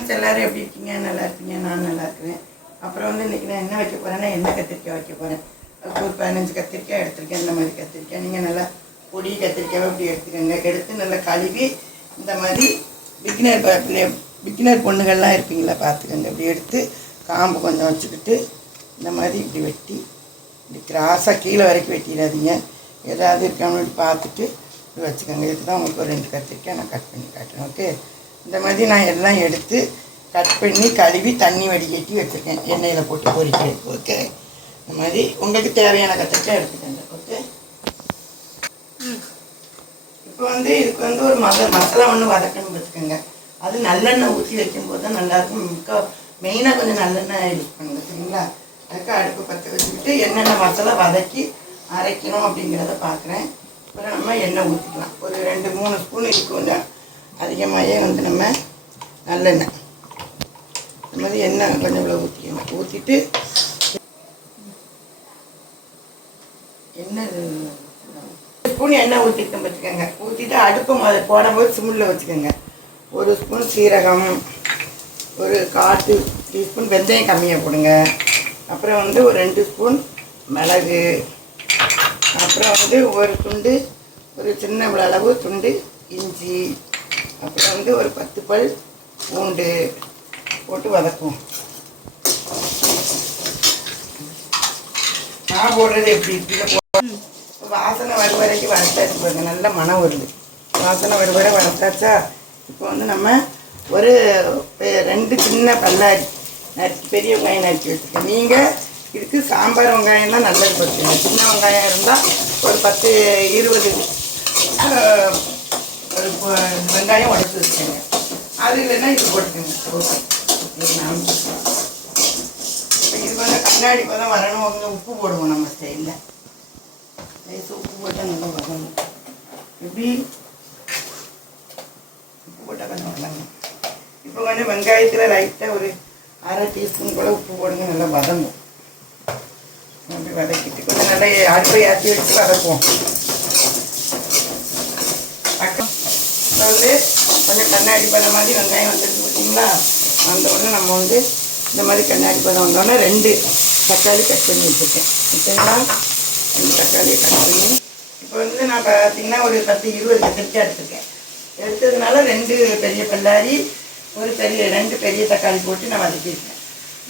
Friends எல்லோரும் எப்படி இருக்கீங்க? நல்லா இருப்பீங்க, நான் நல்லா இருக்கிறேன். அப்புறம் வந்து இன்றைக்கி நான் என்ன வைக்க போகிறேன்னா எண்ணெய் கத்திரிக்காய் வைக்க போகிறேன். அதுக்கு ஒரு 15 கத்திரிக்காய் எடுத்துருக்கேன். இந்த மாதிரி கத்திரிக்காய் நீங்கள் நல்லா பொடி கத்திரிக்காய் இப்படி எடுத்துக்கோங்க. எடுத்து நல்லா கழுவி இந்த மாதிரி பிகினர் பொண்ணுகள்லாம் இருப்பீங்களா பார்த்துக்கோங்க. இப்படி எடுத்து காம்பு கொஞ்சம் வச்சுக்கிட்டு இந்த மாதிரி இப்படி வெட்டி இப்படி கிராஸாக கீழே வரைக்கும் வெட்டிடாதீங்க. ஏதாவது இருக்கான்னு பார்த்துட்டு இப்படி வச்சுக்கோங்க. இதுக்கு தான் உங்களுக்கு ஒரு 2 கத்திரிக்காய் நான் கட் பண்ணி காட்டுறேன். ஓகே, இந்த மாதிரி நான் எல்லாம் எடுத்து கட் பண்ணி கழுவி தண்ணி வடிகட்டி வச்சுருக்கேன். எண்ணெயில் போட்டு பொரிக்கிறேன். ஓகே, இந்த மாதிரி உங்களுக்கு தேவையான கத்திரிக்காய் எடுத்துக்கோங்க. ஓகே, இப்போ வந்து இதுக்கு வந்து ஒரு மசாலா ஒன்று வதக்கணும் வச்சுக்கோங்க. அது நல்லெண்ணெய் ஊற்றி வைக்கும்போது தான் நல்லாயிருக்கும். மெயினாக கொஞ்சம் நல்லெண்ணெய் யூஸ் பண்ணுங்க, சரிங்களா? அதுக்கு அடுப்பு பற்ற வச்சுக்கிட்டு என்னென்ன மசாலா வதக்கி அரைக்கணும் அப்படிங்கிறத பார்க்குறேன். அப்புறம் நம்ம எண்ணெய் ஊற்றிக்கலாம். ஒரு 2-3 ஸ்பூன் இதுக்கு கொஞ்சம் அதிகமாகவே வந்து நம்ம நல்லெண்ணெய் இந்த மாதிரி எண்ணெய் கொஞ்சம் இவ்வளோ ஊற்றிக்கணும். ஊற்றிட்டு ஸ்பூன் எண்ணெய் ஊற்றிக்கிட்டோம் வச்சுக்கோங்க. ஊற்றிட்டு அடுப்பு போடும்போது சிம்மில் வச்சுக்கோங்க. 1 ஸ்பூன் சீரகம், ஒரு 1/4 டீஸ்பூன் வெந்தயம் கம்மியாக போடுங்க. அப்புறம் வந்து ஒரு 2 ஸ்பூன் மிளகு, அப்புறம் வந்து ஒரு சின்ன அளவு துண்டு இஞ்சி, அப்புறம் வந்து ஒரு 10 பல் பூண்டு போட்டு வதக்குவோம். நான் போடுறது எப்படி இப்படி வாசனை வர வரைக்கும் வறுத்தாச்சு பாருங்க. நல்ல மனம் வருது. வாசனை வர வறுத்தாச்சா இப்போ வந்து நம்ம ஒரு 2 சின்ன பல்லாரி நறுக்கி பெரிய வெங்காயம் நறுக்கி வச்சுருக்கேன். நீங்கள் இதுக்கு சாம்பார் வெங்காயம் தான் நல்லது போச்சுங்க. சின்ன வெங்காயம் இருந்தால் ஒரு 10-20 வெங்காயம் உடச்சி வச்சுக்கோங்க. அது இல்லைன்னா இது போட்டுக்கோங்க. ஓகே, இது கொஞ்சம் கண்ணாடி பதம் வரணும். கொஞ்சம் உப்பு போடுவோம் நம்ம ஸ்டைலில். உப்பு போட்டால் நல்லா வரணும். எப்படி உப்பு போட்டால் கொஞ்சம் வரலாங்க. இப்போ கொஞ்சம் வெங்காயத்தில் லைட்டாக ஒரு 1/2 டீஸ்பூன் கூட உப்பு போடுங்க. நல்லா வதங்கும். அப்படி வதக்கிட்டு கொஞ்சம் நல்லா அடுப்பை ஏற்றி வச்சு வதக்குவோம். வந்து கொஞ்சம் கண்ணாடி பதம் மாதிரி வெங்காயம் வந்துருக்கு பார்த்தீங்களா? வந்த உடனே நம்ம வந்து இந்த மாதிரி கண்ணாடி பதம் வந்தோடனே 2 தக்காளி கட் பண்ணி வச்சுருக்கேன். ஓகேங்களா? 2 தக்காளியை கட் பண்ணி இப்போ வந்து நான் பார்த்தீங்கன்னா ஒரு 10-20 கத்திரிக்காய் எடுத்துருக்கேன். எடுத்ததுனால 2 பெரிய பல்லாரி, ஒரு 2 பெரிய தக்காளி போட்டு நான் வதக்கியிருக்கேன்.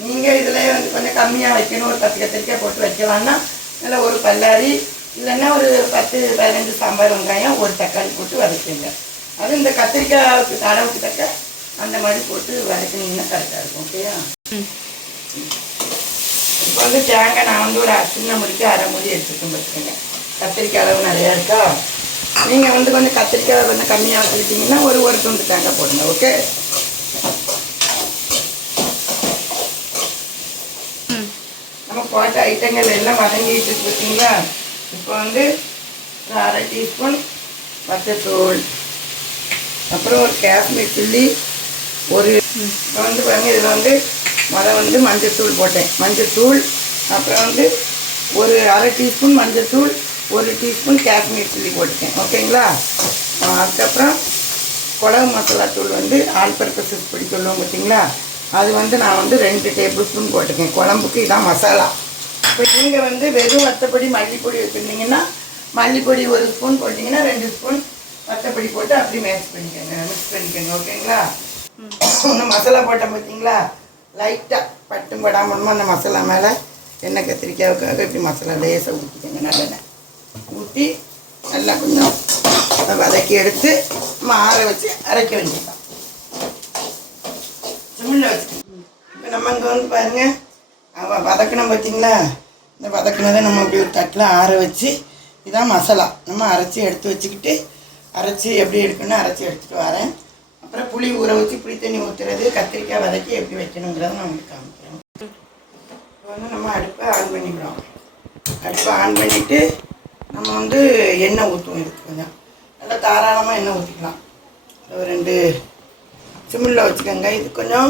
நீங்கள் இதில் வந்து கொஞ்சம் கம்மியாக வைக்கணும், ஒரு 10 கத்திரிக்காய் போட்டு வைக்கலான்னா நல்லா ஒரு பல்லாரி இல்லைன்னா ஒரு 10-15 சாம்பார் வெங்காயம், ஒரு தக்காளி போட்டு வதக்குங்க. அது இந்த கத்திரிக்காய்க்கு அளவுக்கு தக்க அந்த மாதிரி போட்டு வதக்கினீங்கன்னா கரெக்டாக இருக்கும். ஓகேயா? இப்போ வந்து தேங்காய் நான் வந்து ஒரு சின்ன முடிக்கு 1/2 மூடி எடுத்துக்கணும் வச்சுக்கோங்க. கத்திரிக்காய் அளவு நிறையா இருக்கா? நீங்கள் வந்து கொஞ்சம் கத்திரிக்காய் கொஞ்சம் கம்மியாக வச்சுக்கிட்டிங்கன்னா ஒரு துண்டு தேங்காய் போடுங்க. ஓகே, நம்ம போட்ட ஐட்டங்கள் எல்லாம் வதங்கிட்டு இருக்கீங்களா? இப்போ வந்து ஒரு 1/2 டீஸ்பூன் மஞ்சத்தூள், அப்புறம் ஒரு காஷ்மீர் சில்லி இப்போ வந்து பாருங்கள். இதில் வந்து மஞ்சத்தூள் போட்டேன். மஞ்சத்தூள் அப்புறம் வந்து ஒரு 1/2 டீஸ்பூன் மஞ்சத்தூள், 1 டீஸ்பூன் காஷ்மீர் சில்லி போட்டுட்டேன். ஓகேங்களா? அதுக்கப்புறம் குழம்பு மசாலா தூள் வந்து ஆல் பர்பஸ் பொடி சொல்லுவோம் பார்த்தீங்களா? அது வந்து நான் வந்து 2 டேபிள் ஸ்பூன் போட்டிருக்கேன். குழம்புக்கு இதான் மசாலா. இப்போ நீங்கள் வந்து வெறும் வத்தப்பொடி மல்லிப்பொடி வச்சுருந்தீங்கன்னா மல்லிப்பொடி 1 ஸ்பூன் போட்டிங்கன்னா 2 ஸ்பூன் வத்தப்பொடி போட்டு அப்படி மிக்ஸ் பண்ணிக்கோங்க. ஓகேங்களா? இன்னும் மசாலா போட்டேன் பார்த்தீங்களா? லைட்டாக பட்டும் படாமலுமா அந்த மசாலா மேலே எண்ணெய் கத்திரிக்காய்க்காக இப்படி மசாலா லேசாக ஊற்றிக்கோங்க. நல்லெண்ணெய் ஊற்றி நல்லா கொஞ்சம் வதக்கி எடுத்து நம்ம ஆற வச்சு அரைக்க வேண்டியதான். சிம்மில் வச்சுக்கோங்க. இப்போ நம்ம இங்கே வந்து பாருங்கள் வதக்கணும் பார்த்தீங்களா? இந்த வதக்கினதை நம்ம அப்படி ஒரு தட்டில் ஆற வச்சு இதான் மசாலா நம்ம அரைச்சி எடுத்து வச்சுக்கிட்டு அரைச்சி எப்படி எடுக்கணும்னு அரைச்சி எடுத்துகிட்டு வரேன். அப்புறம் புளி ஊற வச்சு புளி தண்ணி ஊற்றுறது, கத்திரிக்காய் வதக்கி எப்படி வைக்கணுங்கிறத நான் உங்களுக்கு காமிக்கிறேன். இப்போ வந்து நம்ம அடுப்பை ஆன் பண்ணிக்கிறோம். அடுப்பை ஆன் பண்ணிவிட்டு நம்ம வந்து எண்ணெய் ஊற்றுவோம். இதுக்கு கொஞ்சம் நல்லா தாராளமாக எண்ணெய் ஊற்றிக்கலாம். ஒரு 2 சிம்மில் வச்சுக்கோங்க. இது கொஞ்சம்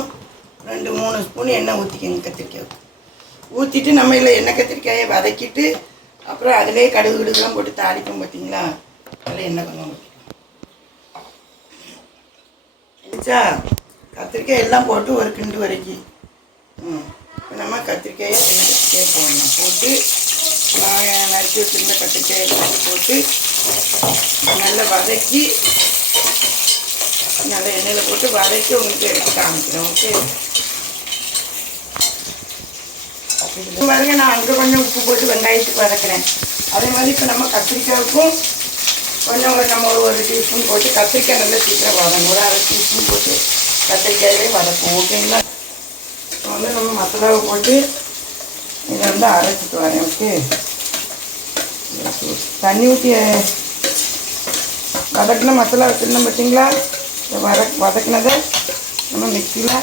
2-3 ஸ்பூன் எண்ணெய் ஊற்றிக்கோங்க கத்திரிக்காய். ஊற்றிட்டு நம்ம இல்லை எண்ணெய் கத்திரிக்காயை வதக்கிட்டு அப்புறம் அதிலே கடுகுலாம் போட்டு தாளிப்போம் பார்த்தீங்களா? அதில் எண்ணெய் கொஞ்சம் ஊற்றிக்கலாம். கத்திரிக்காய் எல்லாம் போட்டு ஒரு கிண்டு வரைக்கும். இப்போ நம்ம கத்திரிக்காயை போடணும். போட்டு நான் நறுக்கி வச்சுருந்த கத்திரிக்காயை போட்டு நல்லா வதக்கி, நல்லா எண்ணெயில் போட்டு வதக்கி உங்களுக்கு எடுத்து காமிக்கிறேன். ஓகே, பாருங்க, நான் அங்கே கொஞ்சம் உப்பு போட்டு வெங்காயத்துக்கு வதக்கிறேன். அதே மாதிரி இப்போ நம்ம கத்திரிக்காய்க்கும் கொஞ்சம் நம்ம ஒரு டீஸ்பூன் போட்டு கத்திரிக்காய் நல்லா சீக்கிரம் வதங்கும். ஒரு 1/2 டீஸ்பூன் போட்டு கத்திரிக்காயே வதக்கும். ஓகேங்களா? இப்போ வந்து நம்ம மசாலாவை போட்டு இதை வந்து அரைச்சிட்டு வரேன். ஓகே, தண்ணி ஊற்றி வதக்கின மசாலா வச்சுருந்தோம் பார்த்தீங்களா? வதக்கினதை நம்ம மிக்சியில்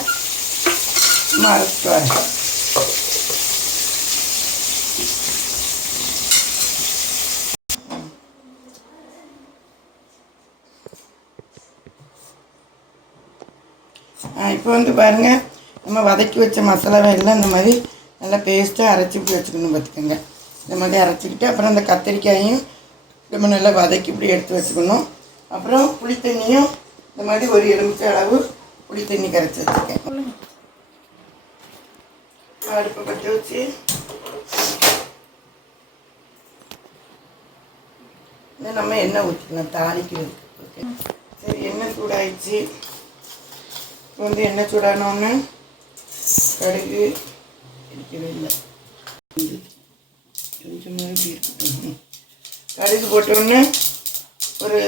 நம்ம அரைச்சிட்டு வரேன். இப்போ வந்து பாருங்கள், நம்ம வதக்கி வச்ச மசாலாவை எல்லாம் இந்த மாதிரி நல்லா பேஸ்ட்டாக அரைச்சி இப்படி வச்சுக்கணும். பார்த்துக்கோங்க, இந்த மாதிரி அரைச்சிக்கிட்டு அப்புறம் அந்த கத்திரிக்காயையும் நம்ம நல்லா வதக்கி இப்படி எடுத்து வச்சுக்கணும். அப்புறம் புளி தண்ணியும் இந்த மாதிரி ஒரு எலுமிச்சை அளவு புளி தண்ணி கரைச்சி வச்சுருக்கேன். அடுப்பை பற்ற வச்சு நம்ம எண்ணெய் ஊற்றிக்கலாம் தாளிக்கிறதுக்கு. ஓகே, சரி, எண்ணெய் சூடாயிடுச்சு. இப்போ வந்து எண்ணெய் சூடானோன்னு கடுகு இருக்கிறது இல்லை, கொஞ்சம் மாதிரி இருக்கட்டும். கடுகு போட்டோன்னு ஒரு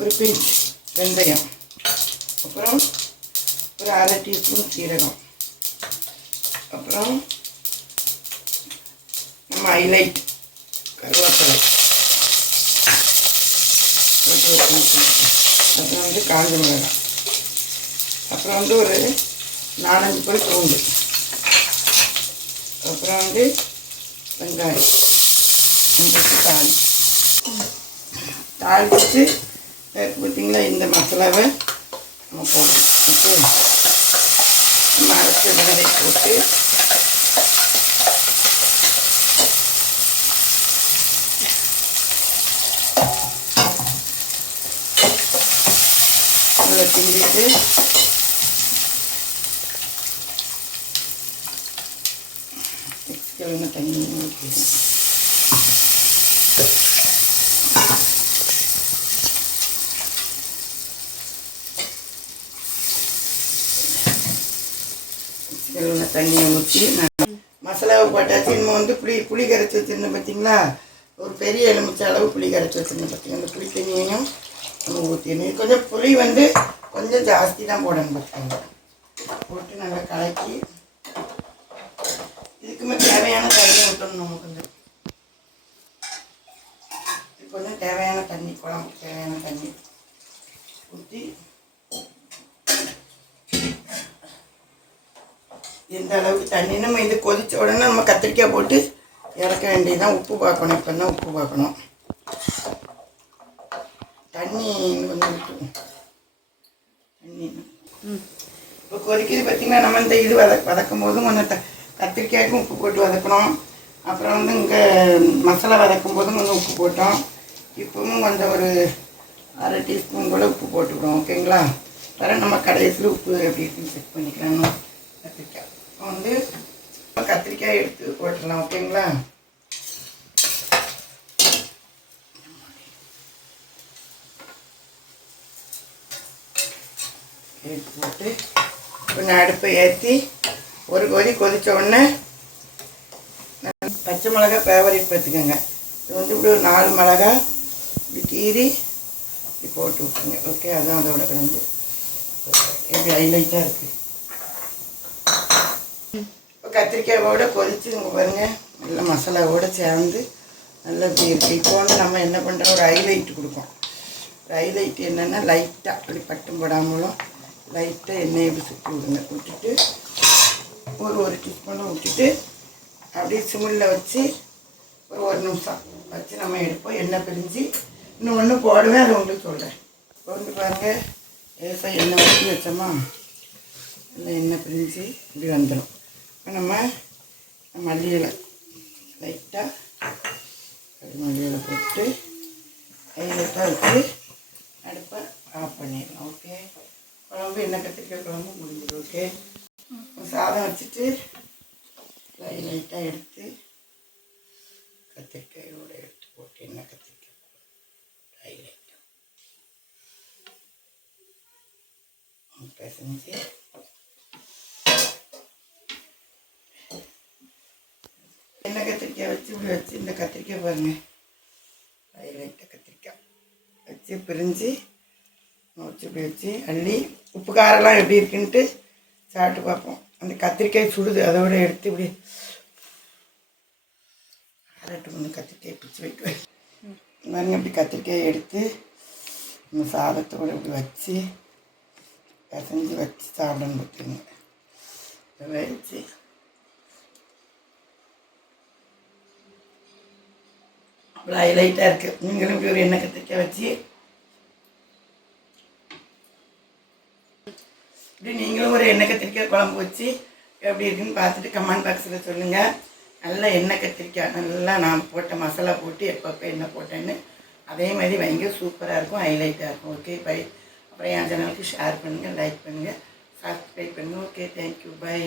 ஒரு பிஞ்ச் வெந்தயம், அப்புறம் ஒரு 1/2 டீஸ்பூன் சீரகம், அப்புறம் நம்ம ஹைலைட் கருவேப்பிலை, அப்புறம் வந்து காஞ்ச மிளகாய், அப்புறம் வந்து ஒரு 4-5 பல் பூண்டு, அப்புறம் வந்து வெங்காயம் தாளிச்சு பார்த்தீங்களா? இந்த மசாலாவை நம்ம போடணும். ஓகே, நம்ம அரைச்ச மிளகாய் போட்டு நல்லா கிண்டிட்டு கிழமை தண்ணி ஊற்றிடும். தண்ணியை ஊற்றி மசாலாவை போட்டாச்சு. இன்னும் வந்து புளி கரைச்சி வச்சுருந்தேன் பார்த்தீங்களா? ஒரு பெரிய எலுமிச்சை அளவு புளி கரைச்சி வச்சுருந்தேன் பார்த்தீங்கன்னா, அந்த புளி தண்ணியையும் நம்ம ஊற்றிடணும். கொஞ்சம் புளி வந்து கொஞ்சம் ஜாஸ்தி தான் போடணும் பார்த்துக்கோங்க. போட்டு நல்லா கலக்கி இதுக்குமே தேவையான தண்ணி ஊற்றணும். நம்ம கொஞ்சம் கொஞ்சம் தேவையான தண்ணி, குழம்புக்கு தேவையான தண்ணி ஊற்றி இந்த அளவுக்கு தண்ணி நம்ம இது கொதித்த உடனே நம்ம கத்திரிக்காய் போட்டு இறக்க வேண்டியதுதான். உப்பு பார்க்கணும், இப்போ தான் உப்பு பார்க்கணும். தண்ணி கொஞ்சம் விட்டுரும். தண்ணி இப்போ கொதிக்கிறது பார்த்திங்கன்னா, நம்ம இந்த இது வதக்கும் போதும் கொஞ்சம் கத்திரிக்காய்க்கும் உப்பு போட்டு வதக்கணும். அப்புறம் வந்து இங்கே மசாலா வதக்கும் போதும் கொஞ்சம் உப்பு போட்டோம். இப்பவும் கொஞ்சம் ஒரு 1/2 டீஸ்பூன் கூட உப்பு போட்டுக்கிறோம். ஓகேங்களா? வேறு நம்ம கடைசியில் உப்பு எப்படி இருக்குன்னு செக் பண்ணிக்கலாம். கத்திரிக்காய் இப்போ வந்து கத்திரிக்காய் எடுத்து போட்டுடலாம். ஓகேங்களா? எடுத்து போட்டு கொஞ்சம் அடுப்பை ஏற்றி ஒரு கொதித்த உடனே பச்சை மிளகா ஃபேவரட் பார்த்துக்கோங்க. இது வந்து இப்படி ஒரு 4 மிளகா இப்படி கீறி இப்படி போட்டு விட்டுருங்க. ஓகே, அதுதான் அதோட குழம்பு எப்படி ஹைலைட்டாக இருக்குது. இப்போ கத்திரிக்காயோட கொதித்து இங்கே பாருங்கள், நல்லா மசாலாவோடு சேர்ந்து நல்லா இப்படி இருக்குது. இப்போ வந்து நம்ம என்ன பண்ணுறோம், ஒரு ஹைலைட் கொடுப்போம். ஒரு ஹைலைட் என்னென்னா, லைட்டாக அப்படி பட்டும் போடாமலும் லைட்டாக எண்ணெயை இப்படி சுற்றி விடுங்க. விட்டுட்டு ஒரு டீஸ்பூனை விட்டுட்டு அப்படியே சிமிழில் வச்சு ஒரு நிமிஷம் வச்சு நம்ம எடுப்போம். எண்ணெய் பிரிஞ்சு இன்னும் ஒன்று போடுவேன், அதை உங்களுக்கு சொல்கிறேன். இப்போ வந்து பாருங்கள், லேசாக எண்ணெய் ஊற்றி வச்சோமா, நல்லா எண்ணெய் பிரிஞ்சு இப்படி வந்துடும். இப்போ நம்ம மல்லி இலை லைட்டாக மல்லி இலை போட்டு லைட்டாக வச்சு அடுப்பை ஆஃப் பண்ணிடலாம். ஓகே, குழம்பு எண்ணெய் கத்திரிக்காய் குழம்பு முடிஞ்சிடும். ஓகே, சாதம் வச்சுட்டு லைட்டாக எடுத்து கத்திரிக்காயோடு எடுத்து போட்டு எண்ணெய் கத்திரிக்காய் லைட்டாக பிசைஞ்சு எண்ணெய் கத்திரிக்காய் வச்சு இப்படி வச்சு இந்த கத்திரிக்காய் பாருங்கள், லைட்டாக கத்திரிக்காய் வச்சு பிரிஞ்சு வச்சு இப்படி வச்சு அள்ளி உப்பு காரெல்லாம் எப்படி இருக்குன்ட்டு சாப்பிட்டு பார்ப்போம். அந்த கத்திரிக்காய் சுடுது, அதோடு எடுத்து இப்படி அரட்டு ஒன்று கத்திரிக்காய் பிடிச்சி வைக்குவேன். பாருங்க, இப்படி கத்திரிக்காயை எடுத்து இந்த சாதத்தோடு இப்படி வச்சு பிசைஞ்சு வச்சு சாப்பிடணும். பார்த்துங்க, வச்சு அவ்வளோ ஹைலைட்டாக இருக்குது. நீங்களும் இப்படி ஒரு எண்ணெய் கத்திரிக்காய் வச்சு இப்படி நீங்களும் ஒரு எண்ணெய் கத்திரிக்காய் குழம்பு வச்சு எப்படி இருக்குன்னு பார்த்துட்டு கமெண்ட் பாக்ஸில் சொல்லுங்கள். நல்லா எண்ணெய் கத்திரிக்காய் நல்லா நான் போட்ட மசாலா போட்டு எப்பப்போ எண்ணெய் போட்டேன்னு அதே மாதிரி வைங்க, சூப்பராக இருக்கும், ஹைலைட்டாக இருக்கும். Okay, bye. அப்புறம் என் சேனலுக்கு ஷேர் பண்ணுங்கள், லைக் பண்ணுங்கள், சப்ஸ்கிரைப் பண்ணுங்கள். Okay, thank you, by.